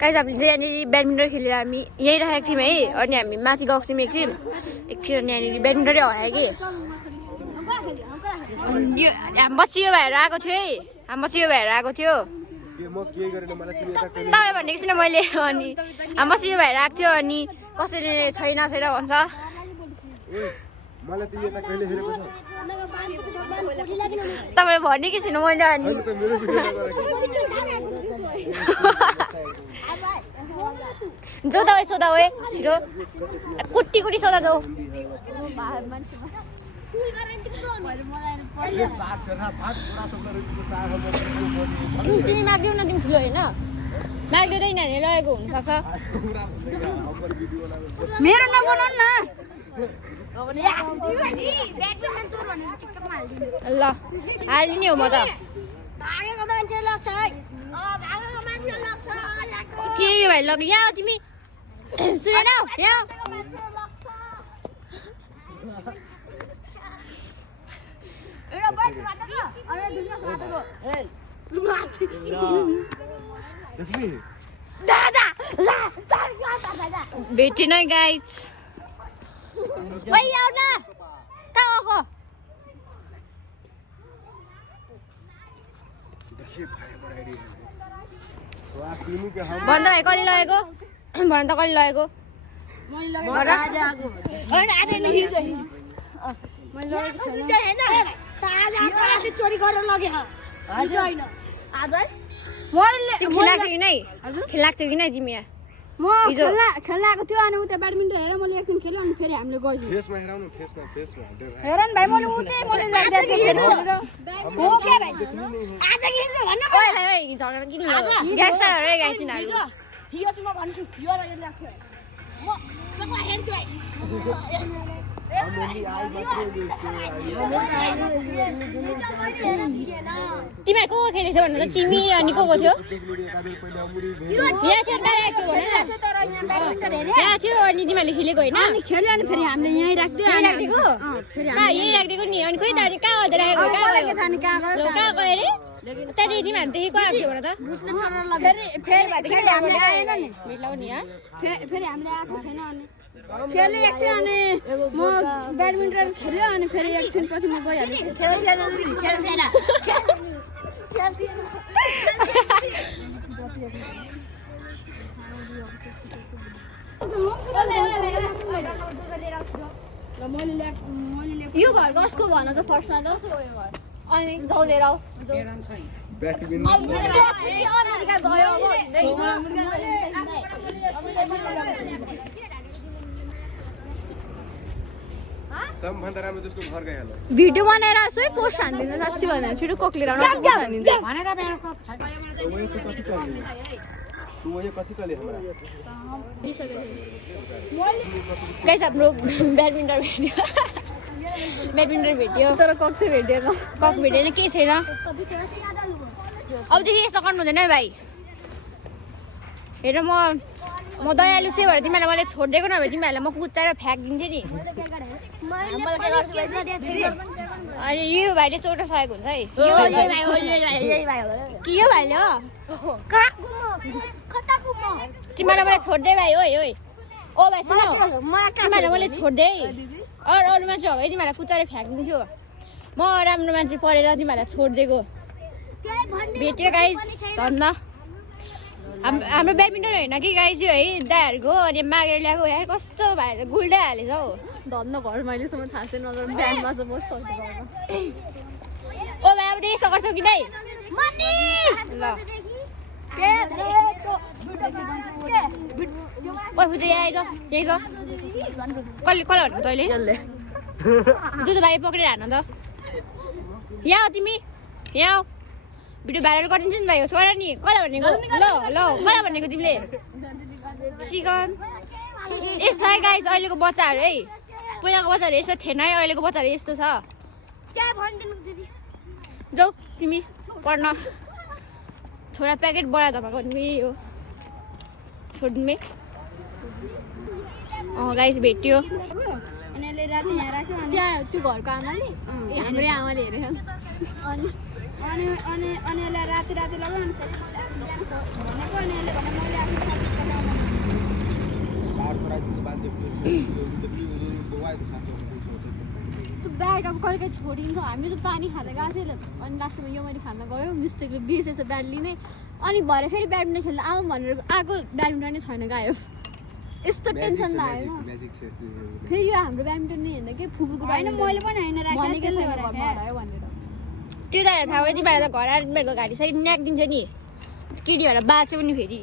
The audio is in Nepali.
गाइस हामीले चाहिँ यहाँनिर ब्याडमिन्टन खेलेर हामी यहीँ राखेको थियौँ है अनि हामी माथि गएको थियौँ एकछिन यहाँनिर ब्याडमिन्टनै हरायो कि हामी बचियो भएर आएको थियो है हामी बचियो भएर आएको थियो तपाईँले भनेको छुइनँ मैले अनि हामी बचियो भएर आएको थियो अनि कसैले छैन छैन भन्छ तपाईँले भनेकै छुइनँ मैले अनि जाऊ दबाई सोधा हो छिटो कुट्टी कुटी सोधा जाऊ तिमी माग्दैौ न तिमी ठुलो होइन माग्दैन नानीले लगेको हुनसक्छ मेरो नबनाउनु न ल हालिदिने हो म त के भाइ लग यहाँ तिमी सुन न यहाँ भेटेन गाइस ओइ आउ न कहाँ गएको भन त भाइ कहिले लगेको भन त कहिले लगेको चोरी गरेर लगे खेलाएको थियो कि नै तिमी यहाँ म खेल्न आएको थियो अनि उता ब्याडमिन्टन हेरेर मैले एकछिन खेल्यो अनि फेरि हामीले गयो फेसमा हेराउनु फेसमा हेर न भाइ मैले उतै मैले लाग्दै थियो हो के भाइ आज किन भन्नु ओइ भाइ ओइ झगडा किन ग्याङ्स्टर रे गाइसिनहरु यो चाहिँ म भन्छु यो र यो लाग्छ म हेर्छु भाइ तिमीहरु को खेलेको थियो भन्नु त तिमी अनि को थियो यहाँ थियो डाइरेक्ट थियो भनेर यहाँ थियो अनि तिमीहरुले खेलेको हैन अनि खेल्यो अनि फेरि हामीले यही राख्दियो यही राख्दिएको कहाँ यही राख्दिएको नि अनि खोइ त अनि कहाँ गर्दै राखेको कहाँ गयो रे त्यति तिमीहरु देखेको आएको थियो भने त फेरि हामीले आएन नि भेट्लाउ नि यहाँ फेरि हामीले आएको छैन अनि खेल्यो एकछिन अनि म ब्याडमिन्टन खेल्यो अनि फेरि एकछिन पछि म गइहालेँ यो घर कसको भन त फर्स्टमा त अनि जाऊ लिएर आऊ सबभन्दा राम्रो त्यसको घर गइहाल्यो भिडियो बनाएर यसो पोस्ट हान्दिनु साच्चै भनेर छिटो कोक्लेर आउनु हानिन्छ भनेर तू ये कथि कले हमरा गाइस हाम्रो ब्याडमिन्टन भेट्यो तर कक चाहिँ भेटेन कक भेटेन केही छैन अबदेखि यस्तो गर्नु हुँदैन है भाइ हेर म दयालु चाहिँ भएर तिमीलाई मैले छोडिदिएको नभए तिमीहरूलाई म कुच्चाएर फ्याँकिदिन्थेँ नि अनि यो भाइले चोटो खाएको हुन्छ है कि यो भाइले हो तिमीलाई मैले छोड्दै भाइ ओइ ओइ ओ भाइ सुन तिमीहरूलाई मैले छोड्दै अरू मान्छे हो है तिमीहरूलाई कुचाएर फ्याँकिदिन्थ्यो म राम्रो मान्छे पढेर तिमीहरूलाई छोडिदिएको भेट्यो गाइस धन्न हाम्रो ब्याडमिन्टन होइन कि गाइस यो है दाइहरूको अनि मागेर ल्याएको यार कस्तो भाइले गुल्दै हालेछ हौ धन्न घर मैलेसम्म थाहा छैन नजर बिहानमा चाहिँ बहुत सजिलो ओ भाइ अब त्यही सक्छौ कि नै ल ओ फुजे यहाँ आइज यही छ कसले भनेको तैँले जो त भाइ पक्रेर हान त यहाँ तिमी यहाँ भिडियो भाइरल गरिदिन्छ नि भाइ होस् गर नि कसलाई भनेको ल कसलाई भनेको तिमीले चिकन यस्तो है गाइस अहिलेको बच्चाहरू है पहिलाको बच्चाहरू यस्तो थिएन है अहिलेको बच्चाहरू यस्तो छ जाऊ तिमी पढ्न छोरा प्याकेट बडा धमाको यही हो छोड्ने गाइस भेट्यो त्यो घरको आमाले हाम्रै आमाले हेरेको अनि राति लगाउनु भनेको अनि उसके बाद जब बुआ के साथ त्यो ब्याट अब कहिले काहीँ छोडिन्छ हामी त पानी खाँदा गएको थियो अनि लास्टमा यो मैले खान गयो मिस्टेकले बिर्सेछ ब्याट लिने अनि भरे फेरि ब्याडमिन्टन खेल्न आऊ भनेर आएको ब्याडमिन्टन नै छैन गयो यस्तो टेन्सन लाग्यो फेरि यो हाम्रो ब्याडमिन्टन नै हेर्दा के फुपूको मैले पनि भनेकै छैन घरमा हरायो भनेर त्यो त थाहा भयो तिमीहरू त घर आएर तिमीहरूको गाडी साइड न्याकिदिन्छ नि केटी भएर बाँच्यो नि फेरि